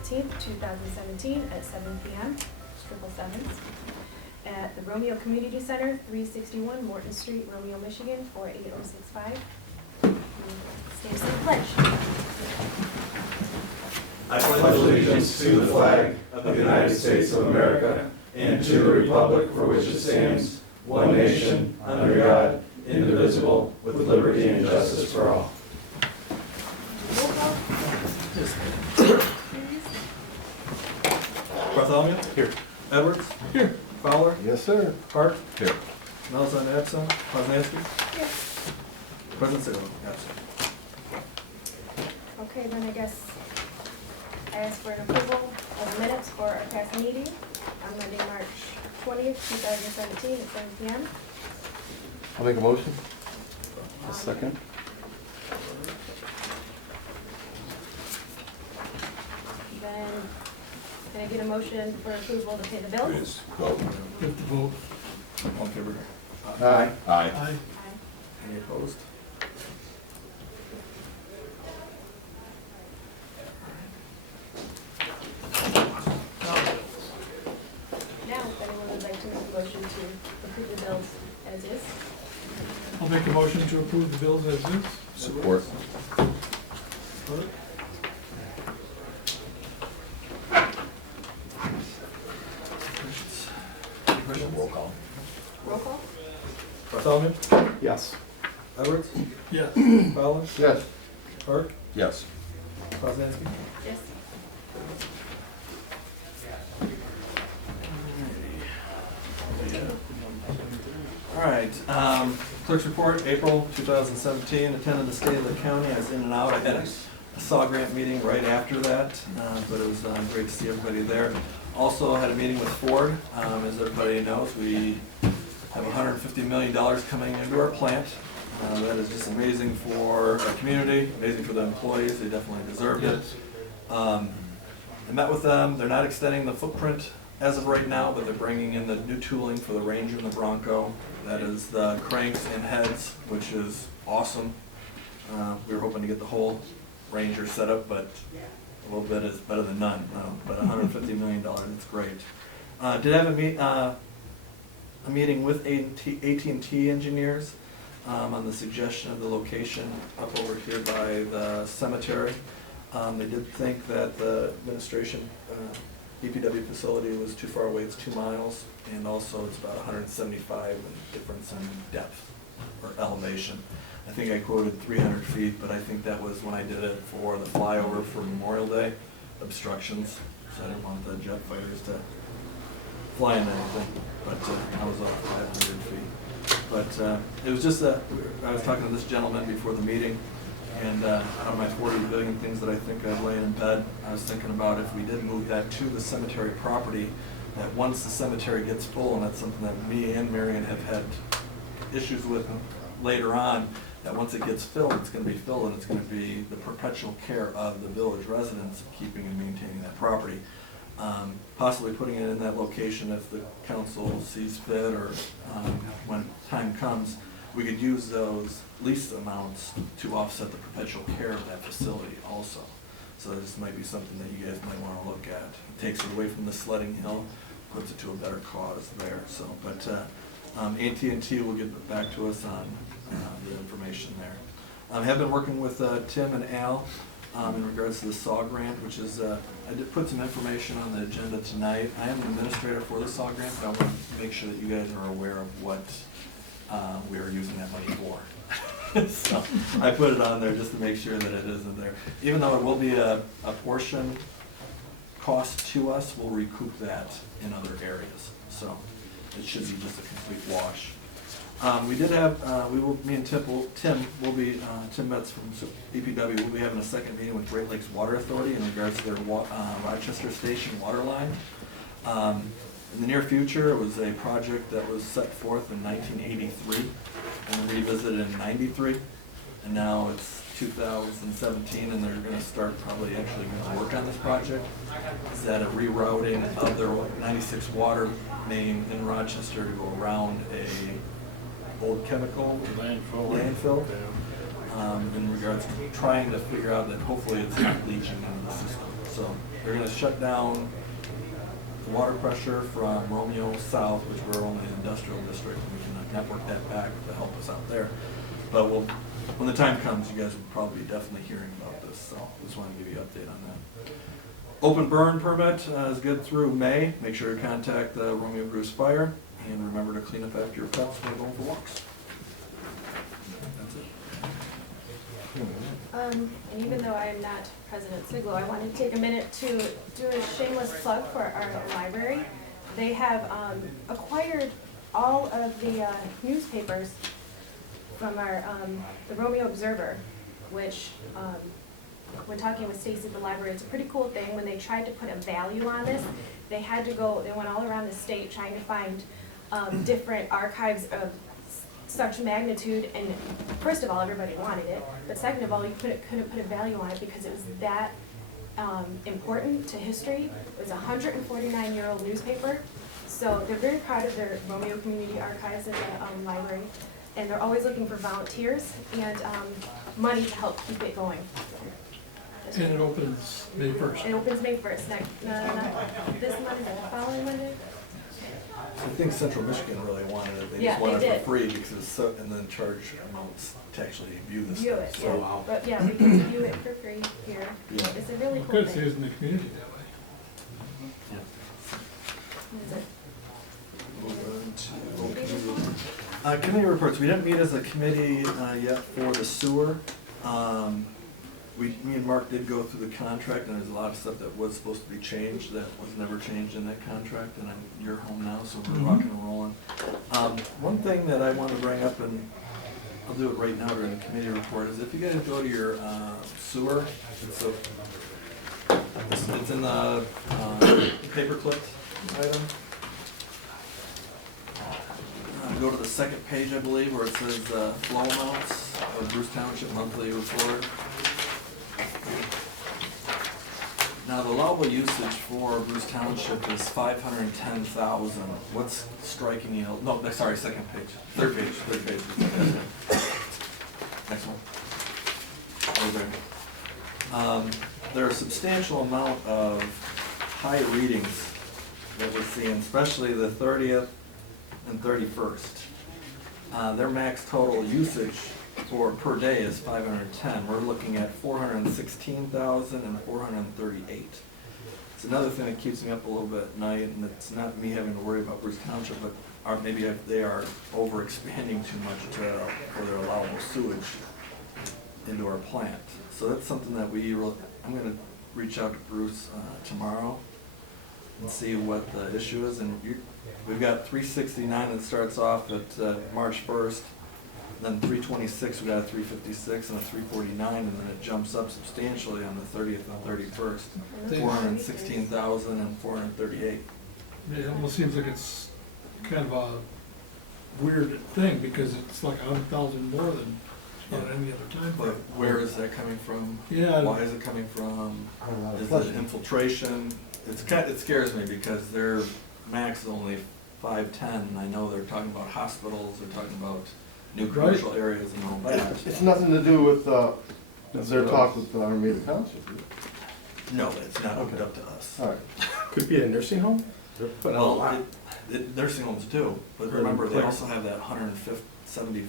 17th, 2017 at 7 p.m., 777s, at the Romeo Community Center, 361 Morton Street, Romeo, Michigan, 48065. Stand for the pledge. I pledge allegiance to the flag of the United States of America and to the republic for which it stands, one nation, under God, indivisible, with liberty and justice for all. Roll call. Bartholomew? Here. Edwards? Here. Fowler? Yes, sir. Hart? Here. Nelson absent. Poznanski? Yes. President Sigel absent. Okay, then I guess I ask for an approval of minutes for our past meeting on Monday, March 20th, 2017 at 7 p.m. I'll make a motion. A second. Then, can I get a motion for approval to pay the bills? Vote. All in favor? Aye. Aye. Aye. Any opposed? Now, if anyone would like to make a motion to approve the bills as is. I'll make a motion to approve the bills as is. Support. Any questions? Roll call. Roll call? Bartholomew? Yes. Edwards? Yes. Fowler? Yes. Hart? Yes. Poznanski? Yes. All right, clerk's report, April 2017, attended the State of the County. I was in and out. I had a SAW grant meeting right after that, but it was great to see everybody there. Also had a meeting with Ford. As everybody knows, we have $150 million coming into our plant. That is just amazing for our community, amazing for the employees. They definitely deserved it. I met with them. They're not extending the footprint as of right now, but they're bringing in the new tooling for the Ranger and the Bronco. That is the cranks and heads, which is awesome. We were hoping to get the whole Ranger set up, but a little bit is better than none. But $150 million, it's great. Did have a meeting with AT&T engineers on the suggestion of the location up over here by the cemetery. They did think that the administration DPW facility was too far away. It's 2 miles, and also it's about 175 difference in depth or elevation. I think I quoted 300 feet, but I think that was when I did it for the flyover for Memorial Day obstructions. So I didn't want the jet fighters to fly in anything, but I was off 500 feet. But it was just I was talking to this gentleman before the meeting, and out of my 40 billion things that I think I'd lay in bed, I was thinking about if we did move that to the cemetery property, that once the cemetery gets full, and that's something that me and Marion have had issues with later on, that once it gets filled, it's going to be filled, and it's going to be the perpetual care of the village residents keeping and maintaining that property. Possibly putting it in that location if the council sees fit, or when time comes, we could use those lease amounts to offset the perpetual care of that facility also. So this might be something that you guys might want to look at. It takes it away from the sledding hill, puts it to a better cause there. So, but AT&T will get back to us on the information there. I have been working with Tim and Al in regards to the SAW grant, which is, I did put some information on the agenda tonight. I am the administrator for the SAW grant, but I want to make sure that you guys are aware of what we are using that money for. So I put it on there just to make sure that it isn't there. Even though it will be a portion cost to us, we'll recoup that in other areas. So it should be just a complete wash. We did have, me and Tim Metz from DPW will be having a second meeting with Great Lakes Water Authority in regards to their Rochester Station water line. In the near future, it was a project that was set forth in 1983 and revisited in 93, and now it's 2017, and they're going to start probably actually going to work on this project. Is that a rerouting of their 96 water main in Rochester to go around a old chemical landfill in regards to trying to figure out that hopefully it's not leaching into the system. So they're gonna shut down the water pressure from Romeo south, which we're only an industrial district, and we can network that back to help us out there. But when the time comes, you guys will probably be definitely hearing about this, so just wanted to give you an update on that. Open burn permit is good through May. Make sure to contact the Romeo Bruce Fire, and remember to clean up after your pets when you're going for walks. That's it. And even though I am not President Siglo, I want to take a minute to do a shameless plug for our library. They have acquired all of the newspapers from our the Romeo Observer, which when talking with Stacy at the library, it's a pretty cool thing. When they tried to put a value on this, they had to go. They went all around the state trying to find different archives of such magnitude, and first of all, everybody wanted it, but second of all, you couldn't put a value on it because it was that important to history. It was a 149-year-old newspaper, so they're very proud of their Romeo Community Archives at the library, and they're always looking for volunteers and money to help keep it going. And it opens May 1st. It opens May 1st, not this Monday, the following Monday. I think Central Michigan really wanted it. They Yeah, just wanted they it did. for free because it's so, and then charge amounts to actually view this View stuff. it, So, yeah. But yeah, we can view it for free here. Yeah. It's a really cool Good, thing. stays in the community that way. Is it? Move on to committee reports. We didn't meet as a committee yet for the sewer. Me and Mark did go through the contract, and there's a lot of stuff that was supposed to be changed that was never changed in that contract, and you're home now, so we're rocking and rolling. One thing that I want to bring up, and I'll do it right now during the committee report, is if you guys go to your sewer, it's in the paperclip item. Go to the second page, I believe, where it says flow amounts of Bruce Township monthly report. Now, the allowable usage for Bruce Township is 510,000. What's striking you? No, sorry, second page. Third page. Next one. Over there. There are a substantial amount of high readings that we're seeing, especially the 30th and 31st. Their max total usage for per day is 510. We're looking at 416,000 and 438. It's another thing that keeps me up a little bit at night, and it's not me having to worry about Bruce Township, but maybe if they are over expanding too much for their allowable sewage into our plant. So that's something that I'm going to reach out to Bruce tomorrow and see what the issue is. And we've got 369 that starts off at March 1st. Then 326, we got a 356 and a 349, and then it jumps up substantially on the 30th and 31st. 416,000 and 438. It almost seems like it's kind of a weird thing because it's like 100,000 more than any other time. But where is that coming from? Yeah. Why is it coming from? Is it infiltration? It scares me because their max is only 510, and I know they're talking about hospitals, they're talking about new commercial areas and all that. It's nothing to do with, their talk with Romeo Township. No, it's not hooked up to us. All right. Could be a nursing home? They're putting out a lot. Well, nursing homes do, but remember, they also have that 170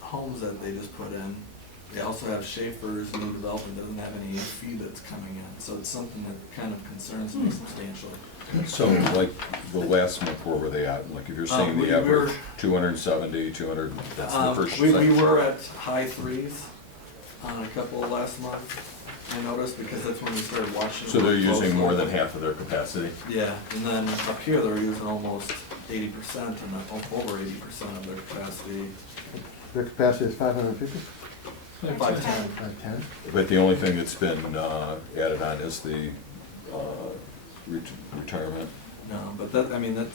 homes that they just put in. They also have Schaefer's new development doesn't have any fee that's coming in, so it's something that kind of concerns me substantially. So like the last month, where were they at? Like if you're saying we the average were- 270, 200, that's the first. We second. were at high threes on a couple of last month, I noticed, because that's when we started watching. So they're using more than closely. half of their capacity? Yeah, and then up here, they're using almost 80% and over 80% of their capacity. Their capacity is 550? 510. 510? But the only thing that's been added on is the retirement. No, but that, I mean, are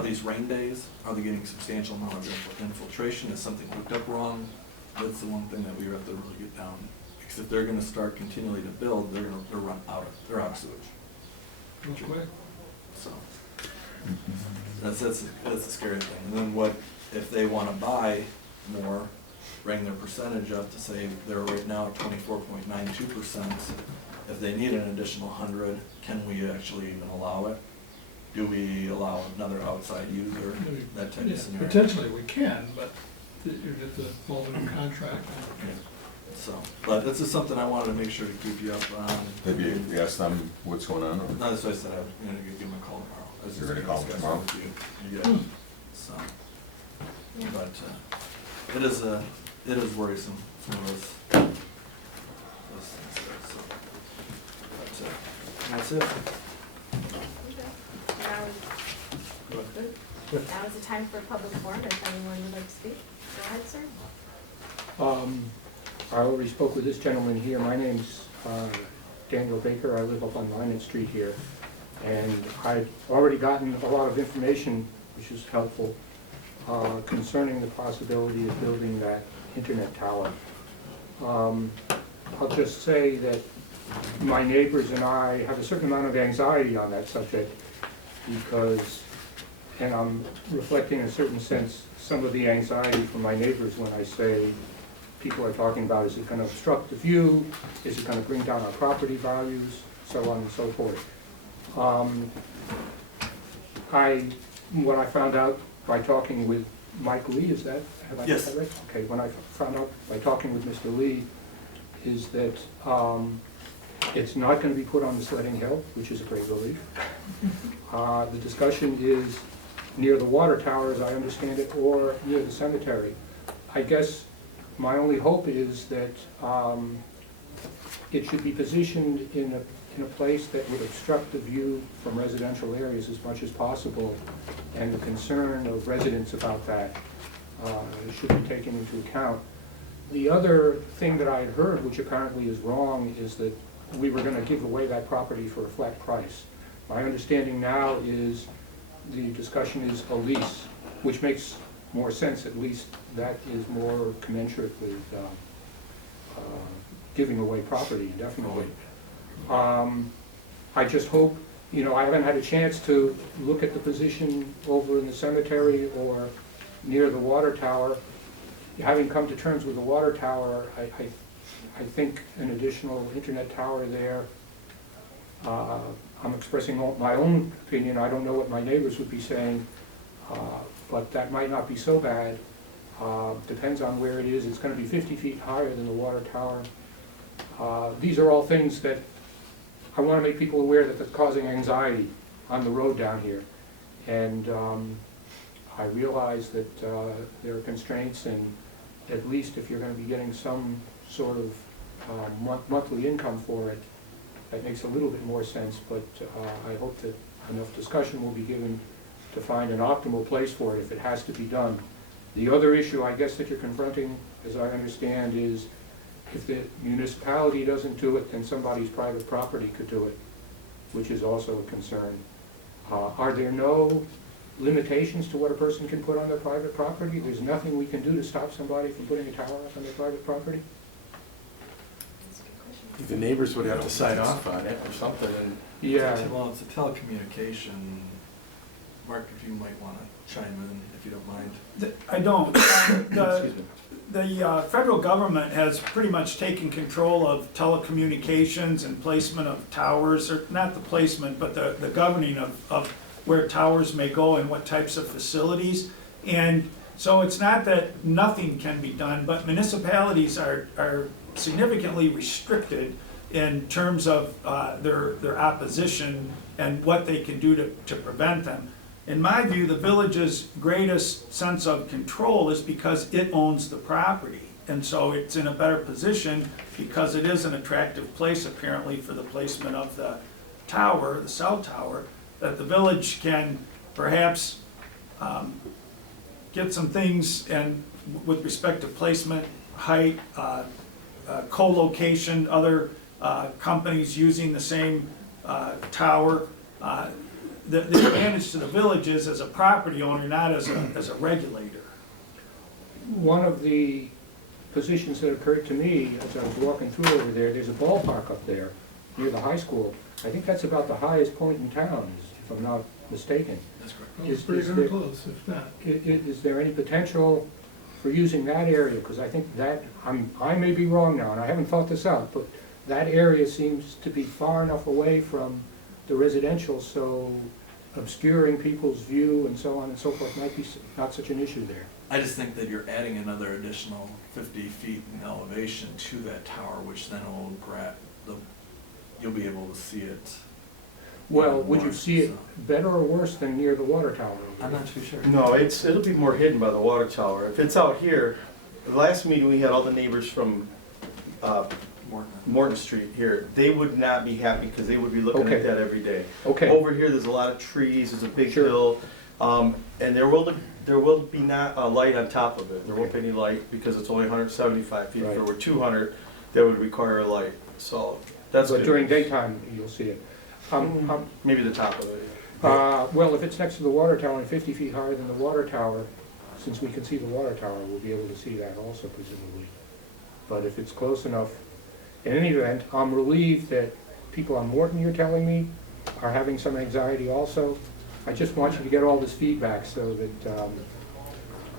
these rain days? Are they getting substantial amount of infiltration? Is something hooked up wrong? That's the one thing that we have to really get down. Because if they're gonna start continually to build, they're out of sewage. Real quick. So, that's a scary thing. And then what, if they wanna buy more, bring their percentage up to say they're right now at 24.92%, if they need an additional 100, can we actually even allow it? Do we allow another outside user, that type Yeah, of scenario? potentially we can, but you get the following contract. Okay. So, but this is something I wanted to make sure to keep you up on. Have you asked them what's going on? or- No, that's why I said I'm gonna give them a call tomorrow. I was just You're gonna gonna call discuss tomorrow? it with you. Yeah, so, Yeah. but, it is worrisome, some of those things there, so. But, that's it. Okay. Now is, now is the time for public forum, if anyone would like to speak. Go ahead, sir. I already spoke with this gentleman here. My name's Daniel Baker. I live up on Minot Street here. And I've already gotten a lot of information, which is helpful, concerning the possibility of building that internet tower. I'll just say that my neighbors and I have a certain amount of anxiety on that subject because, and I'm reflecting in a certain sense, some of the anxiety from my neighbors when I say people are talking about, is it going to obstruct the view? Is it going to bring down our property values? So on and so forth. What I found out by talking with Mike Lee, is that, have I got Yes. that right? Okay, when I found out by talking with Mr. Lee, is that it's not going to be put on the sledding hill, which is a great relief. The discussion is near the water tower, as I understand it, or near the cemetery. I guess my only hope is that it should be positioned in a place that would obstruct the view from residential areas as much as possible, and the concern of residents about that should be taken into account. The other thing that I had heard, which apparently is wrong, is that we were going to give away that property for a flat price. My understanding now is the discussion is a lease, which makes more sense. At least that is more commensurate with giving away property indefinitely. I just hope, I haven't had a chance to look at the position over in the cemetery or near the water tower. Having come to terms with the water tower, I think an additional internet tower there, I'm expressing my own opinion. I don't know what my neighbors would be saying, but that might not be so bad. Depends on where it is. It's going to be 50 feet higher than the water tower. These are all things that I want to make people aware that they're causing anxiety on the road down here. And I realize that there are constraints, and at least if you're going to be getting some sort of monthly income for it, that makes a little bit more sense, but I hope that enough discussion will be given to find an optimal place for it if it has to be done. The other issue, I guess, that you're confronting, as I understand, is if the municipality doesn't do it, then somebody's private property could do it, which is also a concern. Are there no limitations to what a person can put on their private property? There's nothing we can do to stop somebody from putting a tower up on their private property? That's a good question. I think the neighbors would have to sign off on it or something, and Yeah. Well, it's a telecommunication. Mark, if you might want to chime in, if you don't mind. I don't. Excuse me. The federal government has pretty much taken control of telecommunications and placement of towers, or not the placement, but the governing of where towers may go and what types of facilities. And so it's not that nothing can be done, but municipalities are significantly restricted in terms of their opposition and what they can do to prevent them. In my view, the village's greatest sense of control is because it owns the property. And so it's in a better position because it is an attractive place apparently for the placement of the tower, the cell tower, that the village can perhaps get some things and with respect to placement, height, co-location, other companies using the same tower. The advantage to the village is as a property owner, not as a regulator. One of the positions that occurred to me as I was walking through over there, there's a ballpark up there near the high school. I think that's about the highest point in town, if I'm not mistaken. That's correct. Well, it's pretty darn close, if not. Is there any potential for using that area? Because I think that, I may be wrong now, and I haven't thought this out, but that area seems to be far enough away from the residential, so obscuring people's view and so on and so forth might be not such an issue there. I just think that you're adding another additional 50 feet in elevation to that tower, which then will you'll be able to see it. Well, even would you more, see it so. better or worse than near the water tower? I'm not too sure. No, it'll be more hidden by the water tower. If it's out here, the last meeting we had all the neighbors from Morton. Morton Street here, they would not be happy because they would be looking Okay. at that every day. Okay, Over here, there's a lot of trees, there's a big Sure. hill, and there will be not a light on top of it. There won't be any light because it's only 175 feet. If it Right. were 200, that would require a light, so that's but good. during daytime, you'll see it. Maybe the top of it. Well, if it's next to the water tower and 50 feet higher than the water tower, since we can see the water tower, we'll be able to see that also presumably. But if it's close enough, in any event, I'm relieved that people on Morton, you're telling me, are having some anxiety also. I just want you to get all this feedback so that,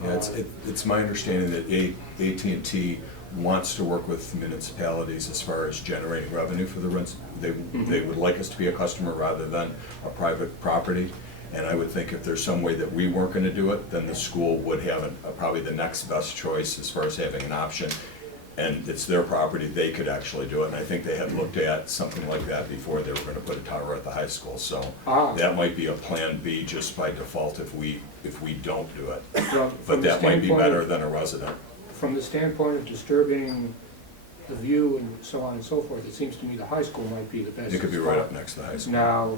Yeah, it's my understanding that AT&T wants to work with municipalities as far as generating revenue for the rents. They would like us to be a customer rather than a private property. And I would think if there's some way that we weren't gonna do it, then the school would have probably the next best choice as far as having an option. And it's their property, they could actually do it. And I think they had looked at something like that before they were gonna put a tower at the high school. So that might be a plan B just by default if we don't do it. from But the that might be standpoint better of- than a resident. from the standpoint of disturbing the view and so on and so forth, it seems to me the high school might be the best. It could be right spot. up next to the high school. Now,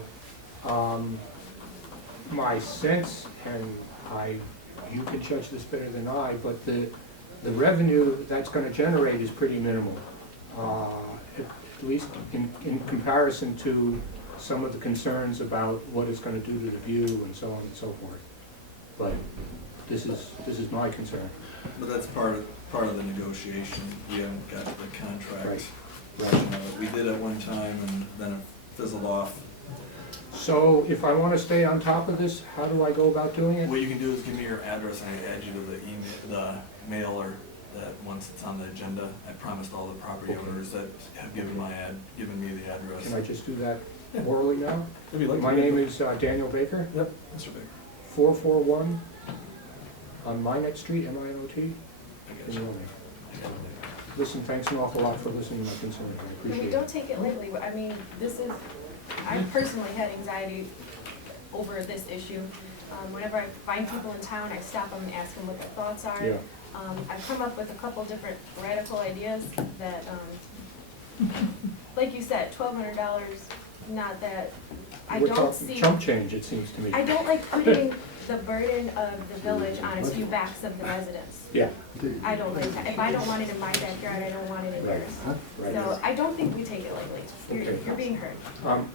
my sense, and you can judge this better than I, but the revenue that's gonna generate is pretty minimal. At least in comparison to some of the concerns about what it's gonna do to the view and so on and so forth. But this is my concern. But that's part of the negotiation. We haven't got the contract Right. version of it. We did at one time and then it fizzled off. So if I wanna stay on top of this, how do I go about doing it? What you can do is give me your address and I add you to the email, the mailer that once it's on the agenda. I promised all the property owners that have given me the address. Can I just do that orally now? If you'd like to. My name is Daniel Baker, Yep, Mr. Baker. 441 on Minot Street, M-I-N-O-T, I in got you. Romeo. I got it. Listen, thanks an awful lot for listening to my concerns, I And appreciate we it. don't take it lightly. I mean, I personally had anxiety over this issue. Whenever I find people in town, I stop them and ask them what their thoughts are. Yeah. I've come up with a couple different radical ideas that, like you said, $1,200, not that, I We're don't talking see. chump change, it seems to me. I don't like putting the burden of the village on a few backs of the residents. Yeah, I don't like that. If I don't want it in my backyard, I don't want it in Right. yours. right. So I don't think we take it lightly. You're being heard. I'm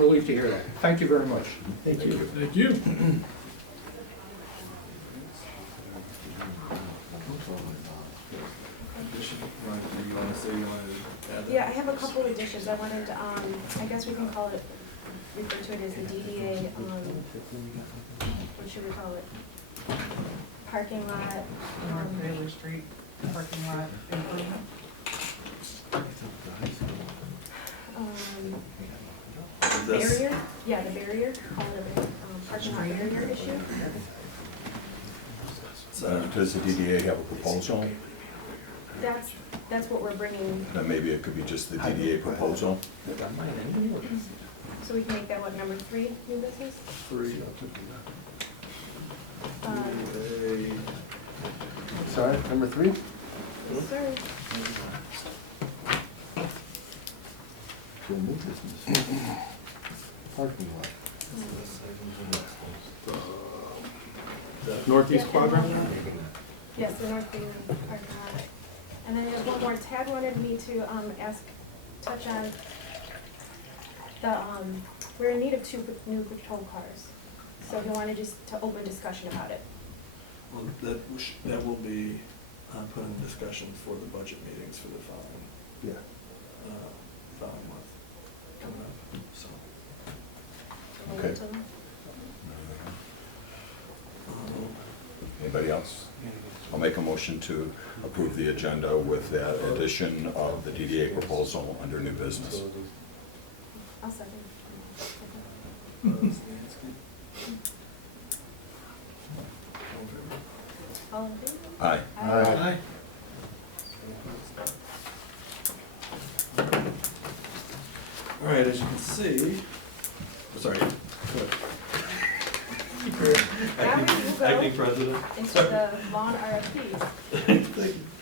relieved to hear that. Thank you very much. Thank you. Thank you. You wanna say you wanna add that? Yeah, I have a couple additions. I wanted to, I guess we can call it, refer to it as the DDA, what should we call it? Parking lot. North Bailey Street parking lot improvement. Is this- Barrier, yeah, the barrier, call it a parking lot barrier issue. Does the DDA have a proposal? That's what we're bringing, Then maybe it could be just the DDA proposal. so we can make that what, number 3, new business? 3. Sorry, number 3? Yes, sir. Parking lot. Northeast quadrant? Yes, the North Bailey parking lot. And then there's one more. Tad wanted me to touch on the, we're in need of 2 new patrol cars. So he wanted just to open discussion about it. Well, that will be put in discussion for the budget meetings for the following month coming up, so. Okay. Anybody else? I'll make a motion to approve the agenda with that addition of the DDA proposal under new business. I'll second. All in favor? Aye. Aye. All right, as you can see, sorry. Now we will go Acting president. into the lawn RFPs.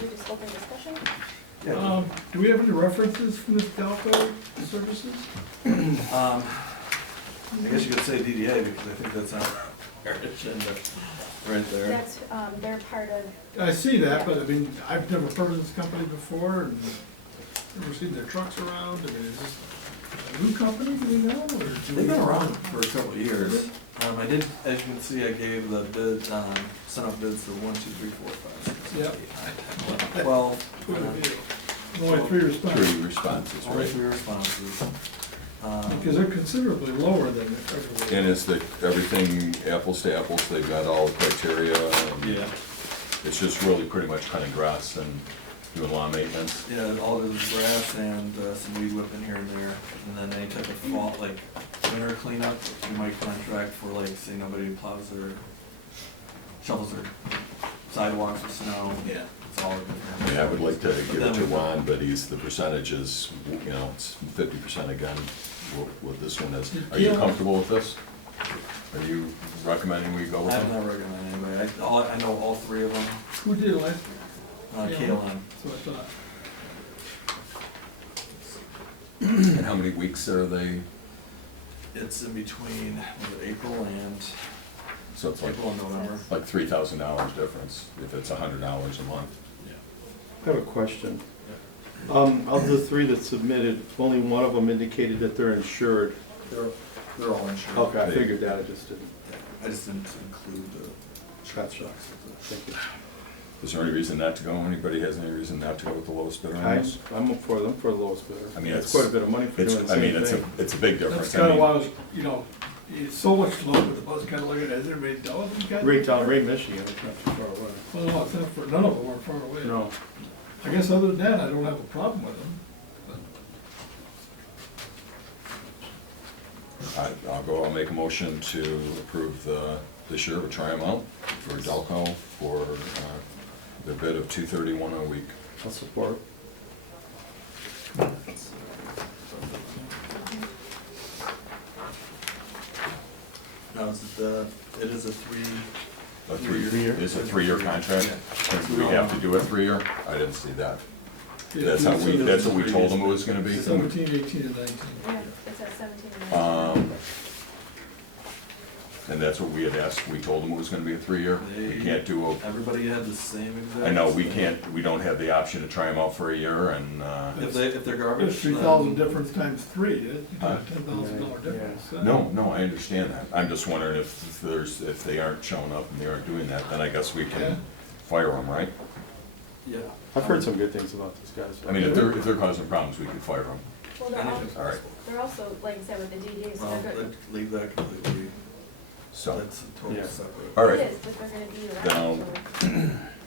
We just open discussion? Do we have any references from this Delco Services? I guess you could say DDA because I think that's on our agenda right there. That's, they're part of, I see that, but I mean, I've never heard of this company before and never seen their trucks around. I mean, is this a new company, do we know? Or do They've we been know? around for a couple of years. I did, as you can see, I gave the bid, sent out bids for 1, 2, 3, 4, 5, 6, 7, Yep. 8, 9, 10, 12. What a deal. Only 3 responses, 3 responses, Only right? 3 responses. because they're considerably lower than everybody. And is the, everything apples to apples, they've got all the criteria? and Yeah, It's just really pretty much cutting grass and doing lawn maintenance? yeah, all the grass and some weed whipping here and there. And then any type of fall, like winter cleanup, you might contract for like, say nobody plows their, shovels their sidewalks with snow. Yeah. It's all I different. mean, I would like to give then it to we've got- Ron, but the percentage is, it's 50% again, what this one is. Are you comfortable with this? Are you recommending we go with I'm them? not recommending anybody. I know all 3 of them. Who did last year? Kaylin. That's what I thought. And how many weeks are they? It's in between, was it April and, So it's like April and November. $3,000 difference if it's $100 a month. Yeah. I have a question. Of the 3 that submitted, only one of them indicated that they're insured. They're all insured. Okay, I figured that, I just didn't. I just didn't include the Gotcha. trucks. Thank you. Is there any reason not to go? Anybody has any reason not to go with the lowest bidder on this? I'm up for them, for the lowest bidder. I mean, It's it's- quite a bit of money for doing the I mean, same thing. it's a big difference. That's I kind of mean, why I was, it's so much lower, but I was kind of looking at, is everybody done with them? Ray, Michigan, it's not too far away. Well, no, it's not for, none of them are far away. No. I guess other than that, I don't have a problem with them. I'll make a motion to approve this year, we'll try them out for Delco for the bid of $231 a week. I'll support. No, it is a 3. A 3-year. Is a 3-year contract? Yeah. And do we have to do a 3-year? I didn't see that. Yeah, That's what we told them it was gonna be? 17, 18, and 19. yeah, it's at 17 and 19. And that's what we had asked, we told them it was gonna be a 3-year? We can't do a, Everybody had the same exact. I know, we don't have the option to try them out for a year and, If they're garbage. There's 3,000 difference times 3, you got a $10,000 Yeah. difference. no, I understand that. I'm just wondering if they aren't showing up and they aren't doing that, then I guess we Yeah. can fire them, right? Yeah. I've heard some good things about these guys. I mean, if they're causing problems, we can fire them. Well, they're anything's All right. they're also, like I said, with the DDA, so Well, they're good. leave that completely. So, That's a total Yeah. separate. all It right, is, but they're gonna be Then around,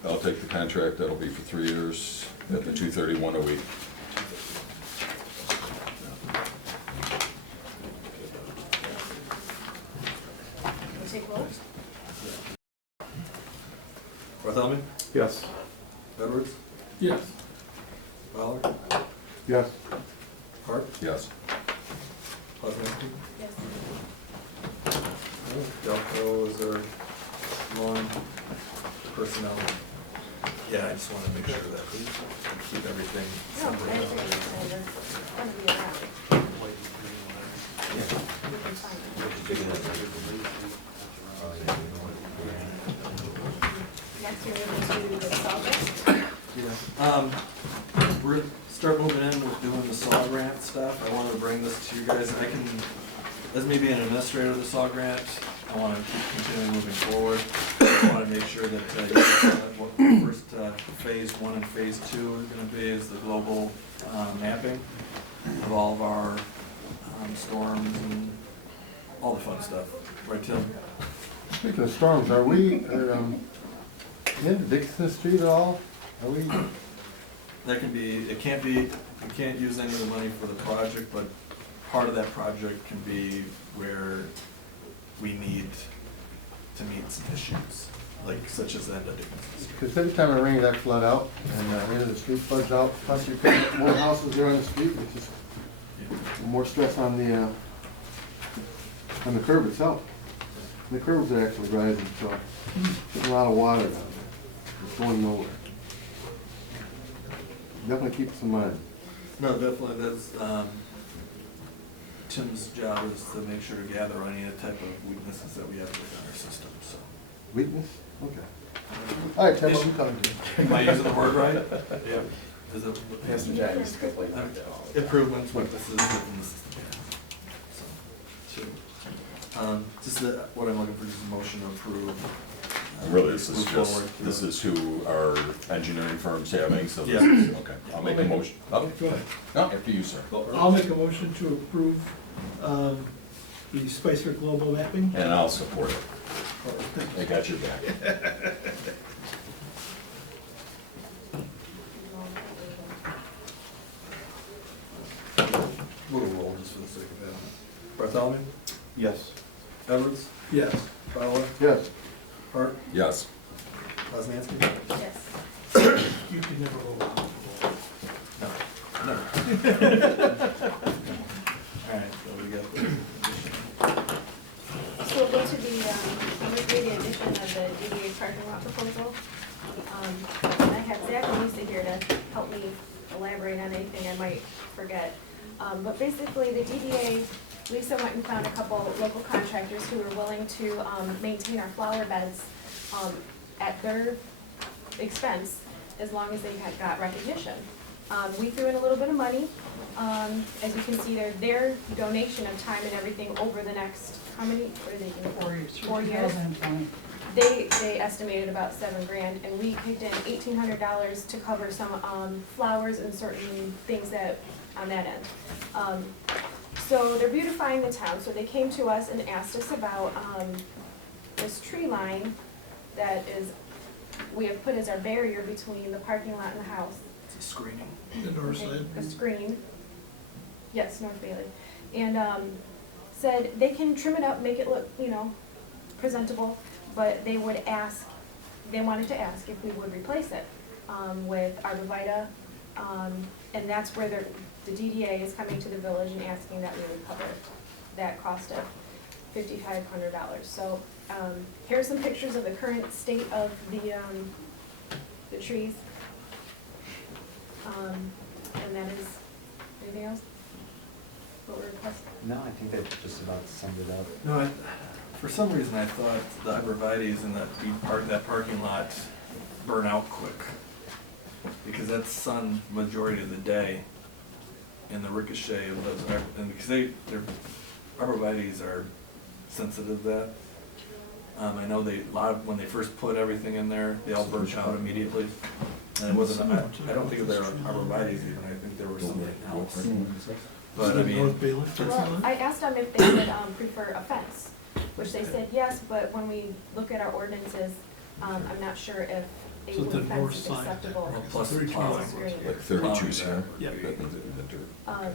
so. I'll take the contract, that'll be for 3 years, at the $231 a week. We'll take votes. Bartholomew, Yes. Edwards, Yes. Fowler, Yes. Hart, Yes. Osmowski. Yes. Delco is our lawn personnel. Yeah, I just wanna make sure that we keep everything No, I separate. understand what you're saying, they're gonna be around. We can find them. Next, we're moving to the sawdust. Yeah, we're gonna start moving in with doing the saw grant stuff. I wanted to bring this to you guys. I can, as maybe an administrator of the saw grant, I wanna keep continuing moving forward. I wanna make sure that, what first, phase 1 and phase 2 are gonna be is the global, mapping of all of our, storms and all the fun stuff. Right, Tim? Speaking of storms, are we, into Dixon Street at all? Are we, That can be, it can't be, we can't use any of the money for the project, but part of that project can be where we need to meet some issues, like such as that at Dickinson Street. because every time it rains, I flood out, and the end of the street floods out, plus you put more houses there on the street, which is more stress on the curb itself. The curbs are actually rising, so there's a lot of water down there. It's going nowhere. Definitely keep some mind. No, definitely, that's, Tim's job is to make sure to gather any type of weaknesses that we have within our system, so. Weakness? Okay. All right, Tim, what are you talking to? Am I using the word right? Yeah. Is it? Mr. James quickly. Improvements, weaknesses within the system, yeah. So, two. Just what I'm looking for is a motion to approve. Really, this is Move just, forward. this is who our engineering firm's having, so this Yeah. is, okay, I'll make a motion. Oh, Go ahead. no, after you, sir. I'll make a motion to approve, the Spicer Global Mapping. And I'll support it. Thank you. I got your back. We'll roll just for the sake of that. Bartholomew? Yes. Edwards? Yes. Fowler? Yes. Hart? Yes. Osmanski? Yes. You can never roll. No. No. All right, so we got the. So we'll go to the, I'm going to read the addition of the DDA parking lot proposal. I have Zach and Lisa here to help me elaborate on anything I might forget. But basically, the DDA, Lisa went and found a couple local contractors who were willing to maintain our flower beds at their expense, as long as they had got recognition. We threw in a little bit of money. As you can see there, their donation of time and everything over the next, how many, what are they doing? 4 years. 4 years. 2020. They estimated about $7,000, and we kicked in $1,800 to cover some flowers and certain things that, on that end. So they're beautifying the town, so they came to us and asked us about this tree line that is, we have put as our barrier between the parking lot and the house. It's a screening. The north side. A screen. Yes, North Bailey. And said they can trim it up, make it look, presentable, but they would ask, they wanted to ask if we would replace it with arborvitae. And that's where the DDA is coming to the village and asking that we would cover that cost of $5,500. So here's some pictures of the current state of the trees. And that is, anything else? What we're requesting? No, I think that just about summed it up. No, for some reason I thought the arborvitae's in that parking lot burn out quick. Because that's sun majority of the day, and the ricochet of those, and because their arborvitae's are sensitive to that. I know when they first put everything in there, they all burnt out immediately. And it wasn't, I don't think they were arborvitae's even, I think there was something else. But I mean, North Bailey. Well, I asked them if they would prefer a fence, which they said yes, but when we look at our ordinances, I'm not sure if a So the wooden fence north is side acceptable. there. plus the 32 plowing. hours. Like 32's here? Yeah. Um,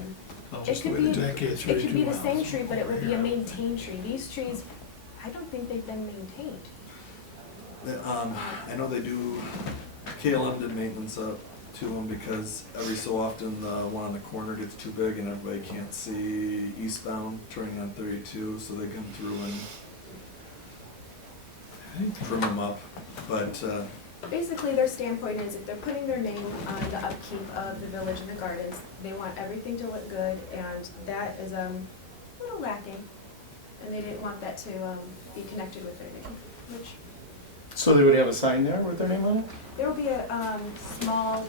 Oh, It could be, Decades, it could be the 32 same miles. tree, but it would be a maintained tree. These trees, I don't think they've been maintained. I know they do, KLM did maintenance up to them because every so often the one on the corner gets too big and everybody can't see eastbound turning on 32, so they come through and trim them up. But Basically, their standpoint is if they're putting their name on the upkeep of the village and the gardens, they want everything to look good, and that is a little lacking. And they didn't want that to be connected with their name, which, So they would have a sign there with their name on it? there will be a small,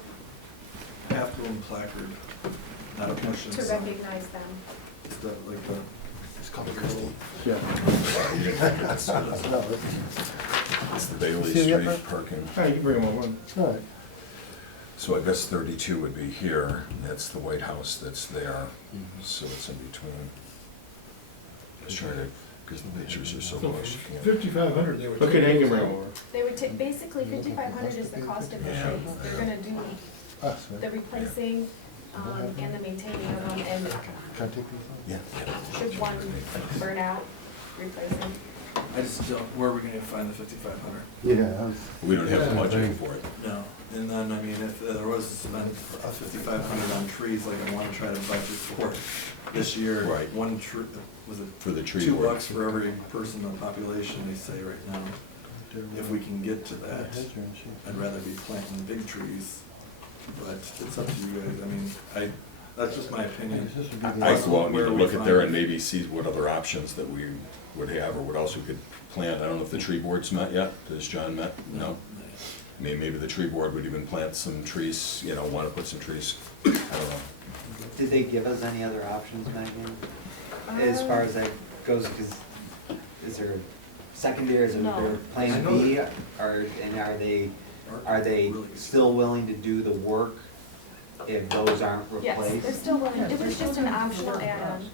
half-blown placard, not a push to recognize them. Stuff like the. It's called Christie. Yeah. It's the Bailey See the Street upper? parking. All right, you can bring them on. All right. So I guess 32 would be here, and that's the White House that's there, so it's in between. Just trying to, because the pictures are so So close. 5,500 they were. Okay, they can bring over. They would take, basically 5,500 is the cost of the Yeah. trees. They're gonna do the replacing, and the maintaining of them, and Can I take these? Yeah. should one burn out, replacing. I just don't, where are we gonna find the 5,500? Yeah. We don't have the Yeah. budget for it. No, and then, I mean, if there was spent 5,500 on trees, like I wanna try to budget for this year. Right. One tree, was it For the tree $2 work. for every person in the population, they say right now. If we can get to that, I'd rather be planting big trees, but it's up to you guys. I mean, that's just my opinion. I'd go out and Where we look at there find- and maybe see what other options that we would have, or what else we could plant. I don't know if the tree board's met yet. Has John met? No? I mean, maybe the tree board would even plant some trees, you know, wanna put some trees, I don't know. Did they give us any other options, Megan? As far as that goes, because is there secondary, is No. there plan B? And are they still willing to do the work if those aren't Yes, replaced? they're still willing, it was just an optional add-on.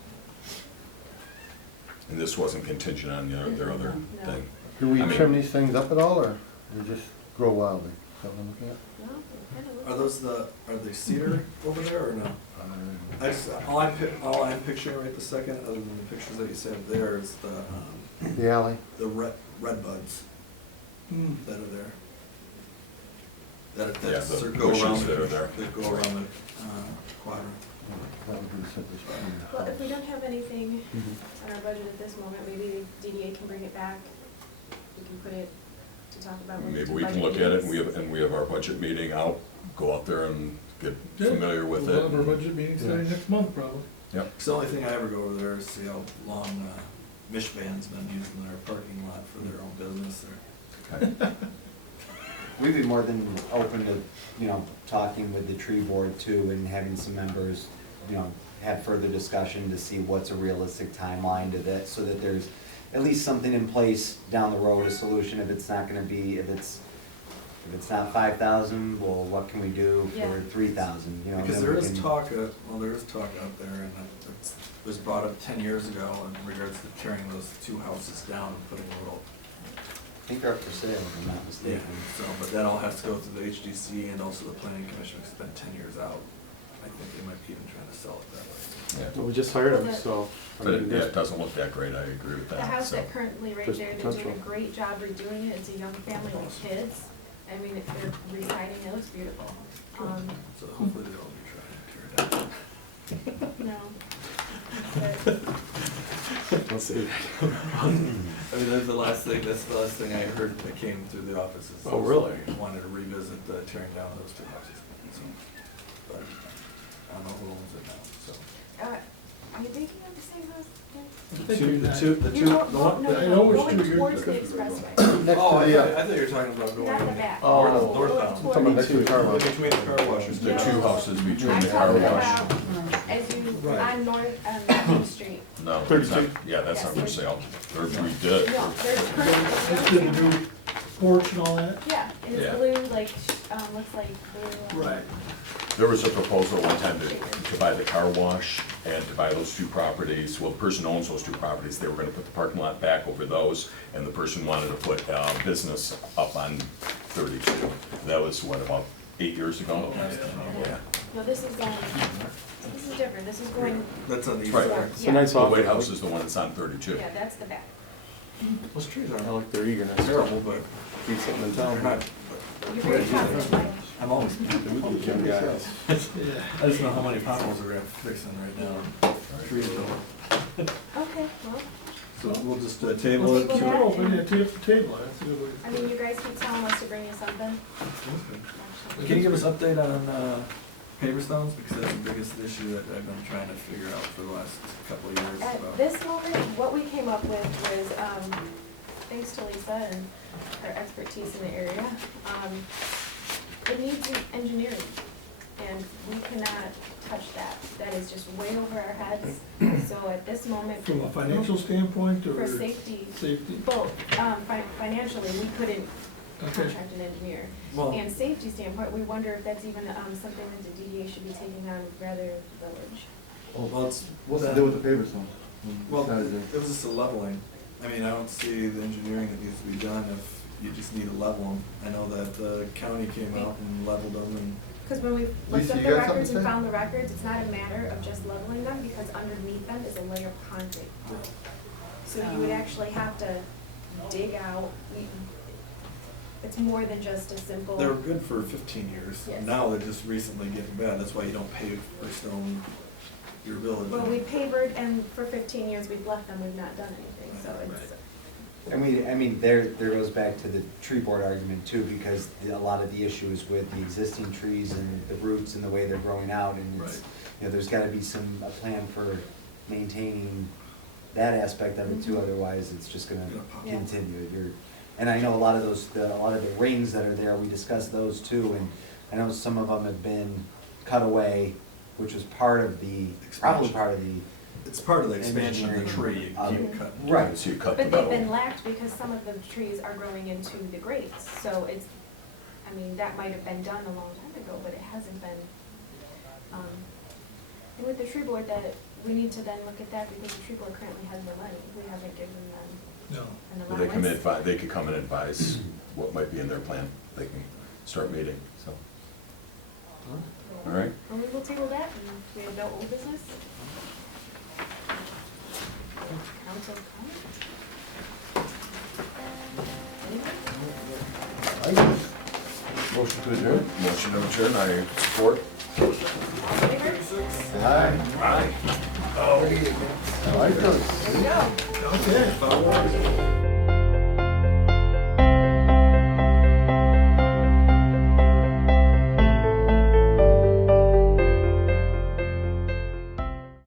And this wasn't contingent on their other No. thing. Do we I mean- trim these things up at all, or they just grow wildly? Is that what I'm looking at? No, it kinda looks Are those are they cedar over there or no? I just, all I'm picturing right this second, other than the pictures that you said there, is The alley? the red buds that are there. That Yeah, the go bushes around that are there. That go around the quadrant. That would be the simplest Well, one. if we don't have anything on our budget at this moment, maybe DDA can bring it back. We can put it to talk about. when Maybe do we can budget look at it, and meetings. we have our budget meeting out, go out there and get Yeah, familiar with We'll it. have our budget meeting starting next month, probably. Yep. It's the only thing I ever go over there is see how long Mishvan's been using their parking lot for their own business there. We'd be more than open to, talking with the tree board too, and having some members, have further discussion to see what's a realistic timeline to that, so that there's at least something in place down the road, a solution. If it's not gonna be, if it's not 5,000, well, what can we do Yeah. for 3,000, Because then there we is can- talk, there is talk out there, and it was brought up 10 years ago in regards to tearing those two houses down and putting a little. I think they're up for sale, if I'm not mistaken. So, but that all has to go through the HDC and also the planning commission, because it's been 10 years out. I think they might be even trying to sell it that way. Yeah. Well, we just hired them, so. I But mean, yeah, it doesn't look that great, I agree with that. The house so. that currently right There's there, they're doing a potential. great job redoing it. It's a young family with kids. I mean, if they're residing, it looks beautiful. So hopefully they'll be trying to tear it down. No. But Let's see. I mean, that's the last thing I heard that came through the office is. Oh, really? Wanted to revisit the tearing down those two houses, so, but I don't know who owns it now, so. Are you thinking of the same house? The two, You go, the one. no, I no, know which going two you're towards the talking about. expressway. Next Oh, to the, I thought you were talking about going. Not the back. Oh, Going northbound. toward- Talking about next to the car wash. Between the car washes. The two houses between I'm the car talking wash. about as you, Right. on Main Street. No, it's 32. not, yeah, that's not for Yes. sale. They're redid. No, there's Just did a currently. new porch and all that. Yeah, and Yeah. it's blue, like, looks like blue. Right. There was a proposal one time to buy the car wash and to buy those two properties. Well, the person who owns those two properties, they were gonna put the parking lot back over those, and the person wanted to put business up on 32. That was, what, about 8 years ago? Yeah. No, this is different. This is going, That's on the east Right. side. It's a nice The White office. House is the one that's on 32. yeah, that's the back. Those trees I aren't like their eagerness. terrible, but Keep something in they're town. not, You're very confident, Mike. I'm always. Young guys. Yeah. I just know how many potholes we're fixing right now. Trees don't. Okay, well, So we'll just table We'll it. table Keep it that. open, yeah, table the table, that's a good way. I mean, you guys keep telling us to bring you something. Can you give us an update on paver stones? Because that's the biggest issue that I've been trying to figure out for the last couple of years. At about- this moment, what we came up with was, thanks to Lisa and her expertise in the area, it needs engineering, and we cannot touch that. That is just way over our heads. So at this moment. From a financial standpoint, or? For safety, Safety? both, financially, we couldn't Okay. contract an engineer. Well, And safety standpoint, we wonder if that's even, something that the DDA should be taking on rather than the village. well, it's. What's the deal with the paver stones? Well, Besides it was just a leveling. I mean, I don't see the engineering that needs to be done if you just need to level them. I know that the county came out and leveled them and, Because when we looked Lisa, up you the got something records to and say? found the records, it's not a matter of just leveling them, because underneath them is a layer of concrete. So you would actually have to dig out, it's more than just a simple. they were good for 15 years. Yes. Now they're just recently getting bad. That's why you don't pave for stone your village. Well, we pavered, and for 15 years we've left them, we've not done anything, so it's. I mean, there goes back to the tree board argument too, because a lot of the issues with the existing trees and the roots and the way they're growing out, and it's, Right. you know, there's gotta be a plan for maintaining that aspect of it too, Mhm. otherwise it's just gonna Gonna pop. Yeah. continue. And I know a lot of the rings that are there, we discussed those too, and I know some of them have been cut away, which was probably Expansion. part of the, It's part of the expansion of the tree. You Engineering. keep cutting. Right. So you cut the But they've been metal. lacked because some of the trees are growing into the grades, so it's, I mean, that might have been done a long time ago, but it hasn't been. And with the tree board, that, we need to then look at that, because the tree board currently has no money, we haven't given them No. an They come in, allowance. they could come and advise what might be in their plan. They can start meeting, so. All right? And we will table that, and we have no old business. Council comment? Anyone? Motion to adjourn? Motion to adjourn, I support. All in favor? Aye. Aye. I like those. There we go. Okay.